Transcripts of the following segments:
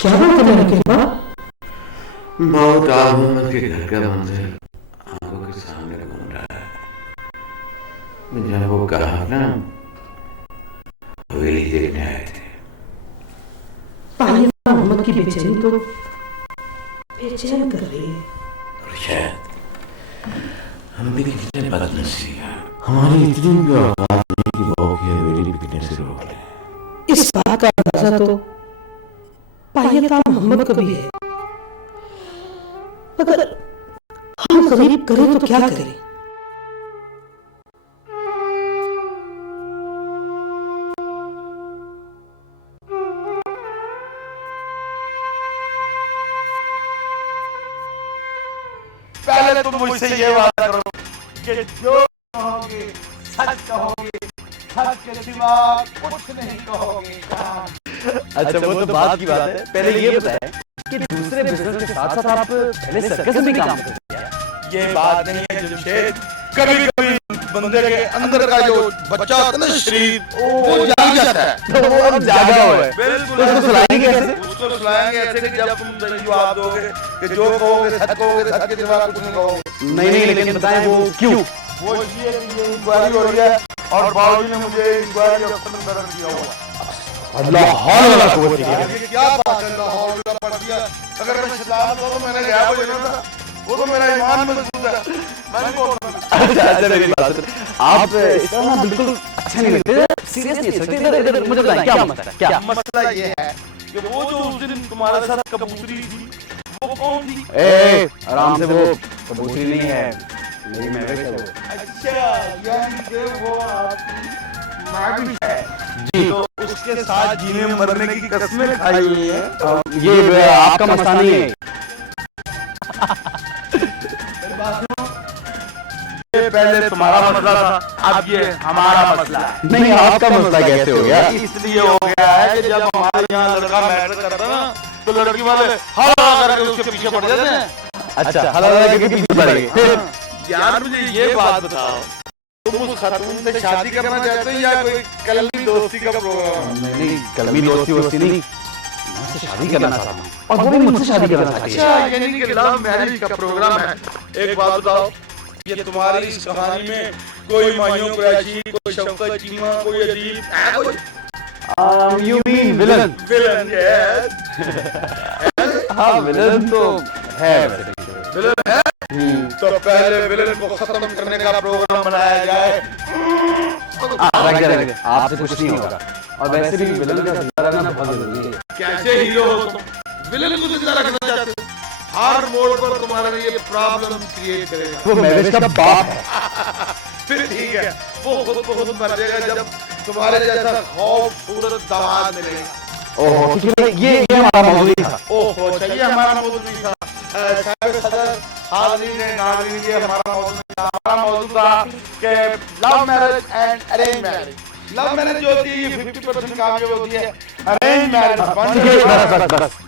क्या बात है मेरे के पास? बहुत आलमत के घर का मंजर आंखों के सामने घूम रहा है। जब वो कहा ना हवेली देखने आए थे। पानी मोहम्मद की बेचैनी तो बेचैन कर रही है। और शायद हम भी कितने बदनसीब हैं, हमारी इतनी भी औकात नहीं कि बहू की हवेली बिकने से रोक लें। इस बात का अंदाजा तो पायता मोहम्मद को भी है, अगर हम करीब करें तो क्या करें? पहले तुम मुझसे ये वादा करो कि जो कहोगे सच कहोगे, सच के सिवा कुछ नहीं कहोगे। अच्छा वो तो बात की बात है। पहले ये बताएं कि दूसरे बिजनेस के साथ साथ आप पहले सर्कस में भी काम करते हैं। ये बात नहीं है जमशेद, कभी कभी बंदे के अंदर का जो बच्चा होता है ना शरीर, वो जाग जाता है। तो वो अब जागा हुआ है। बिल्कुल। तो उसको सुलाएंगे कैसे? उसको सुलाएंगे ऐसे कि जब तुम जवाब दोगे कि जो कहोगे सच कहोगे, सच के सिवा कुछ नहीं कहोगे। नहीं लेकिन बताएं वो क्यों? वो ये इंक्वायरी हो रही है और बाबूजी ने मुझे इंक्वायरी अफसर में दर्ज किया हुआ है। अल्लाह हौल वला कुव्वत इल्ला ये क्या बात है? लाहौल का पढ़ दिया। अगर मैं इस्लाम को तो मैंने गया हो जाना था, वो तो मेरा ईमान मजबूत है। मैं नहीं बोल रहा। अच्छा मेरी बात सुन। आप इस तरह ना बिल्कुल अच्छा नहीं लगते, सीरियस नहीं लगते। इधर मुझे बताएं क्या मसला है? क्या मसला ये है कि वो जो उस दिन तुम्हारे साथ कबूतरी थी, वो कौन थी? ए आराम से, वो कबूतरी नहीं है, मेरी महविश है वो। अच्छा, यानी कि वो आपकी महविश है जी। तो उसके साथ जीने मरने की कसमें खाई हुई है। ये आपका मसला नहीं है। ये पहले तुम्हारा मसला था, अब ये हमारा मसला है। नहीं आपका मसला कैसे हो गया? इसलिए हो गया है कि जब हमारे यहाँ लड़का मैटर करता ना, तो लड़की वाले हला करके उसके पीछे पड़ जाते हैं। अच्छा हला के पीछे पड़ेंगे। यार मुझे ये बात बताओ, तुम उस खातून से शादी करना चाहते हो या कोई कलमी दोस्ती का प्रोग्राम? नहीं कलमी दोस्ती वोस्ती नहीं, मुझसे शादी करना चाहता हूँ और वो भी मुझसे शादी करना चाहती है। अच्छा, यानी कि लव मैरिज का प्रोग्राम है। एक बात बताओ, ये तुम्हारी इस कहानी में कोई मायूं कुरैशी, कोई शौकत चीमा, कोई अजीब है कोई? You mean villain? Villain? Yes. हाँ विलन तो है वैसे। विलन है? तो पहले विलन को खत्म करने का प्रोग्राम बनाया जाए। रख दे, आपसे कुछ नहीं होगा। और वैसे भी विलन का जिंदा रहना बहुत जरूरी है। कैसे हीरो हो तुम, विलन को जिंदा रखना चाहते हो? हर मोड़ पर तुम्हारे लिए प्रॉब्लम क्रिएट करेगा। वो महविश का बाप है। फिर ठीक है, वो खुद को खुद मर जाएगा जब तुम्हारे जैसा खूबसूरत दामाद मिलेगा। ओहो ठीक है, ये हमारा मौजूद नहीं था। ओहो चाहिए हमारा मौजूद नहीं था। साहिब सदर हाज़रीन नाज़रीन, ये हमारा मौजूद नहीं था। हमारा मौजूद था कि love marriage and arrange marriage. Love marriage जो होती है ये 50% कामयाब होती है, अरेंज मैरिज बस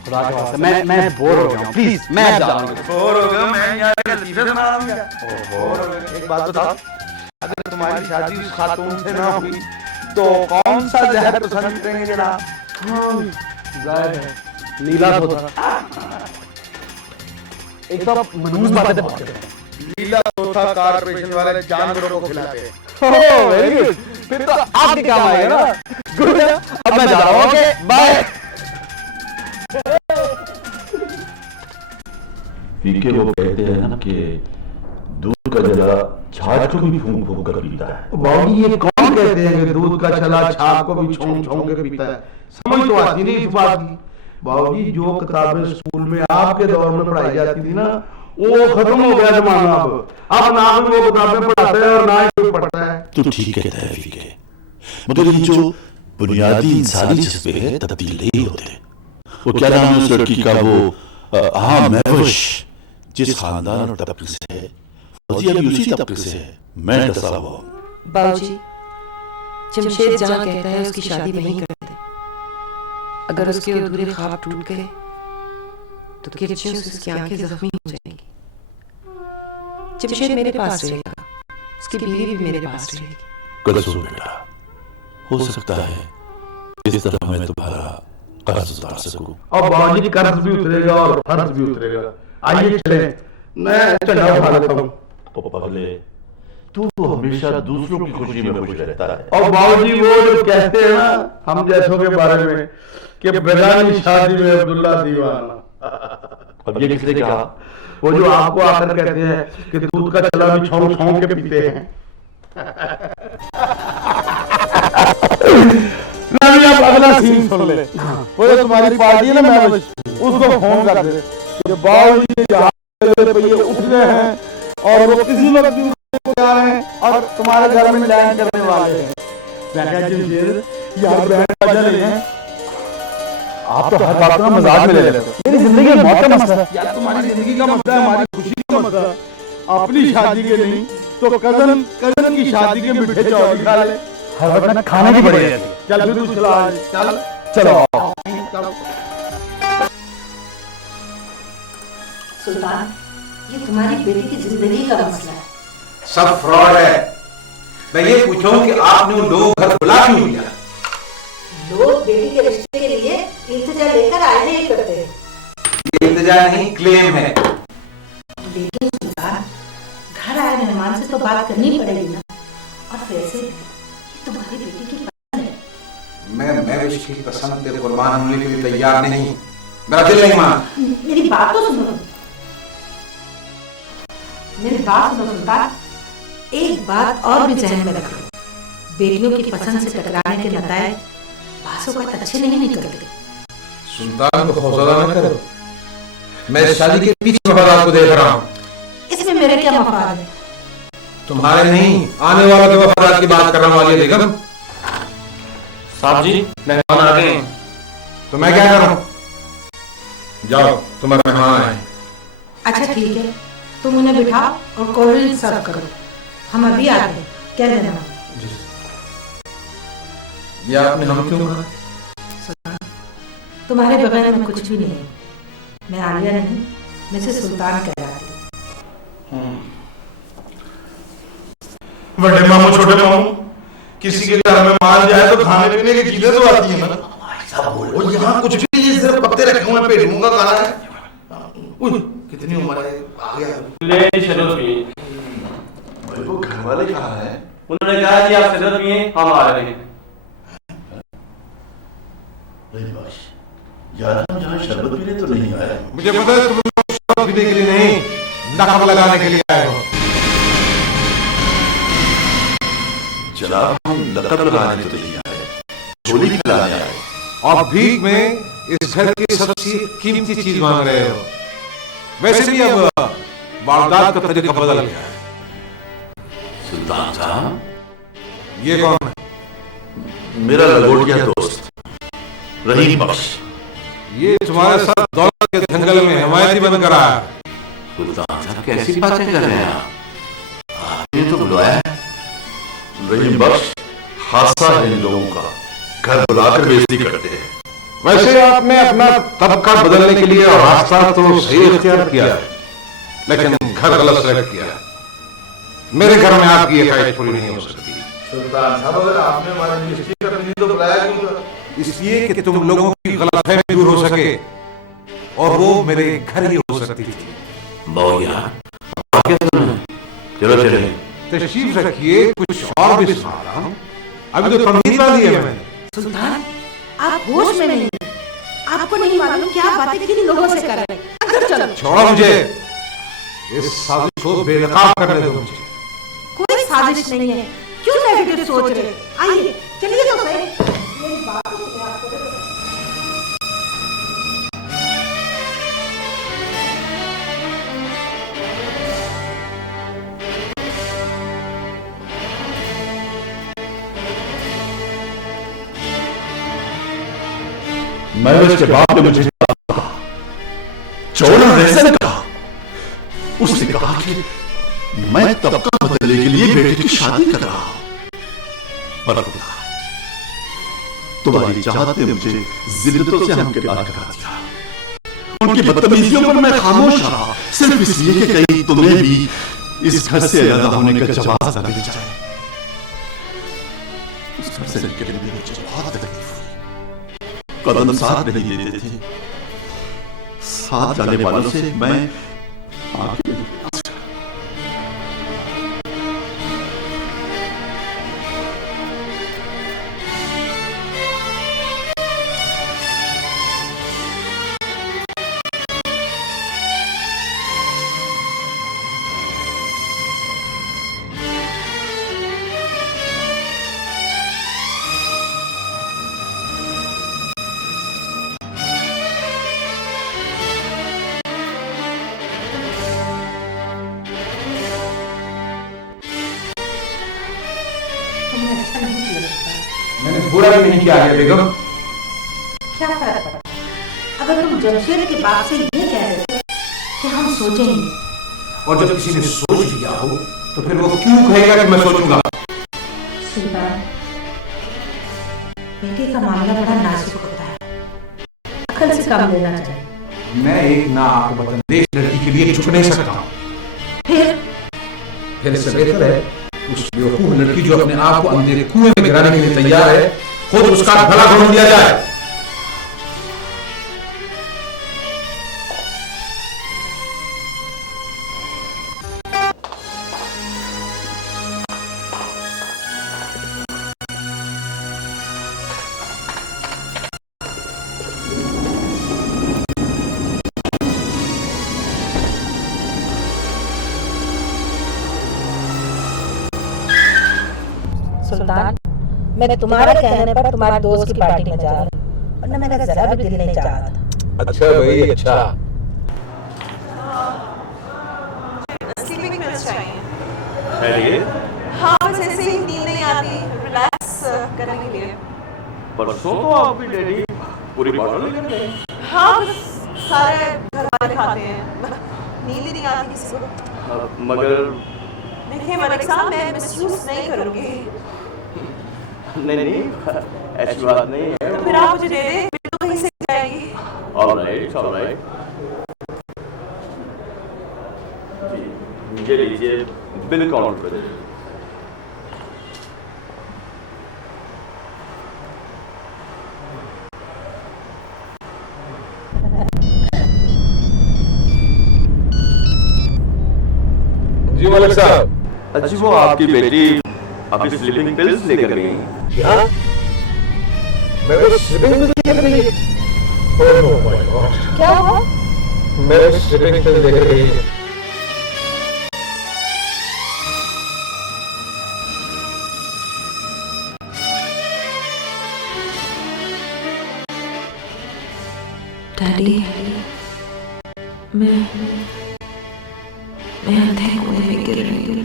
खुदा के वास्ते मैं बोर हो गया हूँ, प्लीज मैं जा रहा हूँ। बोर हो गया? मैं यहाँ का लीडर बना रहा हूँ क्या? बोर हो गया। एक बात बताओ, अगर तुम्हारी शादी उस खातून से ना हुई तो कौन सा जहर पसंद करेंगे जनाब? जाहिर है नीला धोता। एक तो आप मनहूस बातें बहुत करते हैं। नीला धोता कॉर्पोरेशन वाले जानवरों को खिलाते हैं। ओह वेरी गुड, फिर तो आपके काम आएगा ना। गुड है, अब मैं जा रहा हूँ। Okay bye. पीके वो कहते हैं ना कि दूध का जला छाछ को भी फूंक फूंक कर पीता है। बाबूजी ये कौन कहते हैं कि दूध का छला छाछ को भी छोंक छोंक के पीता है? समझ तो आती नहीं इस बात की। बाबूजी जो किताबें स्कूल में आपके दौर में पढ़ाई जाती थी ना, वो खत्म हो गया जमाना। अब ना भी वो किताबें पढ़ाते हैं और ना ही कोई पढ़ता है। तो ठीक कहता है पीके, मगर ये जो बुनियादी इंसानी जज्बे हैं तब्दील नहीं होते। वो क्या नाम है उस लड़की का, वो हाँ महविश, जिस खानदान और तबके से है, फौजिया भी उसी तबके से है। मैं डसा हुआ हूँ। बाबूजी, जमशेद जहाँ कहता है उसकी शादी वहीं कर दे। अगर उसके अधूरे ख्वाब टूट गए तो किरचियों से उसकी आंखें जख्मी हो जाएंगी। जमशेद मेरे पास रहेगा, उसकी बीवी भी मेरे पास रहेगी। कसो बेटा, हो सकता है इस तरह मैं तुम्हारा कर्ज उतार सकूं। और बाबूजी कर्ज भी उतरेगा और फर्ज भी उतरेगा। आइए चले, मैं चढ़ा उठा लेता हूँ। ओ पगले, तू तो हमेशा दूसरों की खुशी में खुश रहता है। और बाबूजी वो जो कहते हैं ना हम जैसों के बारे में कि बेगानी शादी में अब्दुल्ला दीवाना। अब ये किसने कहा? वो जो आपको आकर कहते हैं कि दूध का चला भी छौंक छौंक के पीते हैं। आप अगला सीन सुन ले। वो जो तुम्हारी पार्टी है ना, मैं उसको फोन कर दे कि बाबूजी रुपये उठ गए हैं और वो किसी वक्त भी जा रहे हैं और तुम्हारे घर में लैंड करने वाले हैं। यार बैंड बजा रहे हैं। आप तो हर बात का मजाक में ले लेते हो। मेरी जिंदगी में मौत का मसला है यार। तुम्हारी जिंदगी का मसला है, हमारी खुशी का मसला है। अपनी शादी के नहीं तो कजन की शादी के मीठे चावल खा ले। हर वक्त खाने की बड़ी रहती है। चल भी तू चला, चलो। सुल्तान, ये तुम्हारी बेटी की जिंदगी का मसला है। सब फ्रॉड है। मैं ये पूछूं कि आपने उन लोगों को घर बुला क्यों लिया? लोग बेटी के रिश्ते के लिए इंतजार लेकर आए नहीं करते। ये इंतजार नहीं, क्लेम है। लेकिन सुल्तान, घर आए मेहमान से तो बात करनी पड़ेगी ना। और वैसे भी ये तुम्हारी बेटी की पसंद है। मैं उसकी पसंद पे कुर्बान होने के लिए तैयार नहीं। मेरा दिल नहीं मान। मेरी बात तो सुनो, मेरी बात सुनो सुल्तान। एक बात और भी ज़हन में रखो, बेटियों की पसंद से टकराने के नताए बासों अच्छे नहीं निकलते। सुल्तान को हौसला न करो। मैं इस शादी के पीछे वफादार को देख रहा हूँ। इसमें मेरे क्या मफाद है? तुम्हारे नहीं, आने वालों के वफादार की बात करने वाली बेगम। साहब जी, मेहमान आ गए हैं तो मैं क्या करूं? जाओ, तुम्हारे मेहमान आए। अच्छा ठीक है, तुम उन्हें बिठाओ और कोल्ड ड्रिंक सर्व करो। हम अभी आ गए, क्या देना? ये आपने हम क्यों कहा? तुम्हारे बगैर में कुछ भी नहीं। मैं आलिया नहीं, मिसेस सुल्तान कहलाती हूँ। बड़े मामू छोटे मामू, किसी के घर में मान जाए तो खाने पीने की चीजें तो आती है ना। वो यहाँ कुछ भी नहीं, सिर्फ पत्ते रखे हुए पेट मुंह का खाना है। कितनी उम्र है? आ गया ले शरबत पिए। भाई वो घर वाले कहाँ हैं? उन्होंने कहा कि आप शरबत पिए, हम आ रहे हैं। नहीं बस यार, हम यहाँ शरबत पीने तो नहीं आए। मुझे पता है तुम लोग शरबत पीने के लिए नहीं, नकब लगाने के लिए आए हो। जनाब, हम लकब लगाने तो नहीं आए, झोली खिलाने आए। और भीख में इस घर की सबसे कीमती चीज मांग रहे हो। वैसे भी अब वारदात का तरीका बदल गया है। सुल्तान साहब, ये कौन है? मेरा लंगोटिया दोस्त रहीम बख्श। ये तुम्हारे साथ दौलत के जंगल में हिमायती बनकर आया। सुल्तान साहब कैसी बातें कर रहे हैं आप? आपने तो बुलाया है। रहीम बख्श हादसा है इन लोगों का, घर बुलाकर बेइज्जती करते हैं। वैसे आपने अपना तबका बदलने के लिए रास्ता तो सही इख्तियार किया है, लेकिन घर गलत सेलेक्ट किया है। मेरे घर में आपकी ये ख्वाहिश पूरी नहीं हो सकती। सुल्तान साहब, अगर आपने हमारी बेइज्जती करनी तो बुलाया क्यों? इसलिए कि तुम लोगों की गलतफहमी दूर हो सके, और वो मेरे घर ही हो सकती थी। बौया, चलो चले। तशरीफ रखिए, कुछ और भी सुना रहा हूं। अभी तो तमीज़ ना दी है मैंने। सुल्तान, आप होश में नहीं हैं। आपको नहीं मालूम क्या बातें किन लोगों से कर रहे हैं। अंदर चलो। छोड़ो मुझे, इस साजिश को बेनकाब करने दो मुझे। कोई साजिश नहीं है, क्यों नेगेटिव सोच रहे? आइए चलिए तो सही। मेरी बात तो सुनिए आपको। मैं उसके बाप ने मुझे कहा, चौड़ा वैसे कहा। उसने कहा कि मैं तबका बदलने के लिए बेटे की शादी कर रहा हूं, पर खुदा, तुम्हारी चाहत ने मुझे जिद्दतों से हमकिनार करा दिया। उनकी बदतमीजियों पर मैं खामोश रहा, सिर्फ इसलिए कि कहीं तुम्हें भी इस घर से अलग होने का जवाब न मिल जाए। उस घर से निकलने में मुझे बहुत तकलीफ हुई। कदम साथ नहीं देते थे। साथ जाने वालों से मैं आगे तुम्हें अच्छा नहीं किया लगता। मैंने बुरा भी नहीं किया है बेगम। क्या फर्क पड़ा अगर तुम जमशेद के बाप से ये कह रहे थे कि हम सोचेंगे, और जब किसी ने सोच लिया हो तो फिर वो क्यों कहेगा कि मैं सोचूंगा? सुल्तान, बेटे का मामला बड़ा नाजुक होता है, अकल से काम लेना चाहिए। मैं एक ना आपको बतंदेश लड़की के लिए चुप नहीं सकता हूँ। फिर इससे बेहतर है उस बेवकूफ लड़की जो अपने आप को अंधेरे कुएं में गिराने के लिए तैयार है, खुद उसका भला ढूंढ दिया जाए। सुल्तान, मैं तुम्हारे कहने पर तुम्हारे दोस्त की पार्टी में जा रहा हूँ, वरना मेरा जरा भी दिल नहीं चाहता। अच्छा भाई, अच्छा। स्लीपिंग पिल्स चाहिए। हाँ, बस ऐसे ही नींद नहीं आती, रिलैक्स करने के लिए। परसों तो आप भी डेली पूरी बॉटल लेकर गए। हाँ, बस सारे घर वाले खाते हैं, नींद ही नहीं आती किसी को। मगर देखिए मलिक साहब, मैं मिसयूज नहीं करूँगी। नहीं, ऐसी बात नहीं है। तो फिर आप मुझे दे दें, बिल तो कहीं से जाएगी। ऑलराइट। ये लीजिए, बिल काउंट कर दीजिए। जी मलिक साहब। अच्छी, वो आपकी बेटी अभी स्लीपिंग पिल्स लेकर गई। क्या? मेरे स्लीपिंग पिल्स लेकर गई? Oh my God. क्या हुआ? मेरे स्लीपिंग पिल्स लेकर गई। डैडी, मैं अंधेरे कुएं में गिर रही हूँ।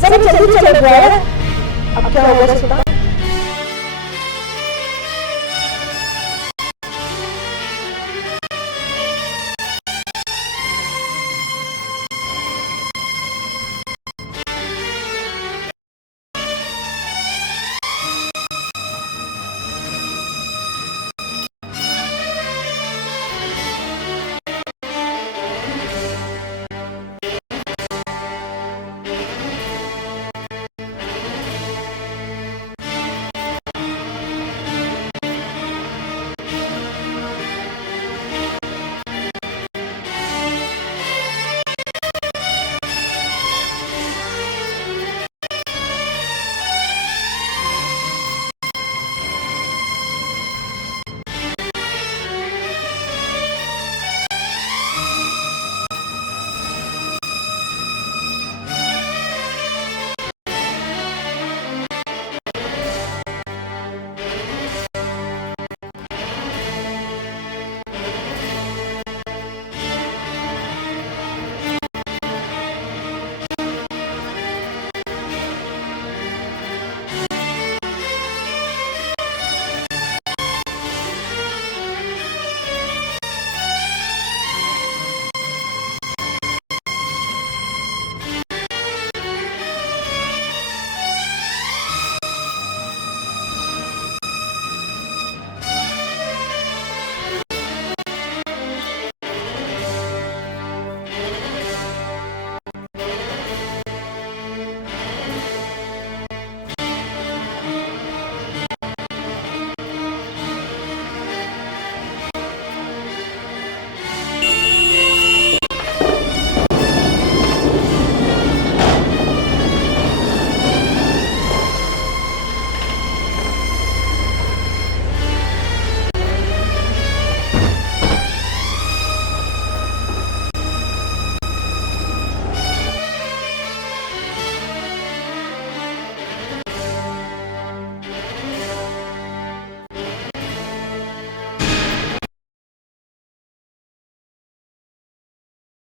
जरा जल्दी चले जाए। अब क्या होगा सुल्तान?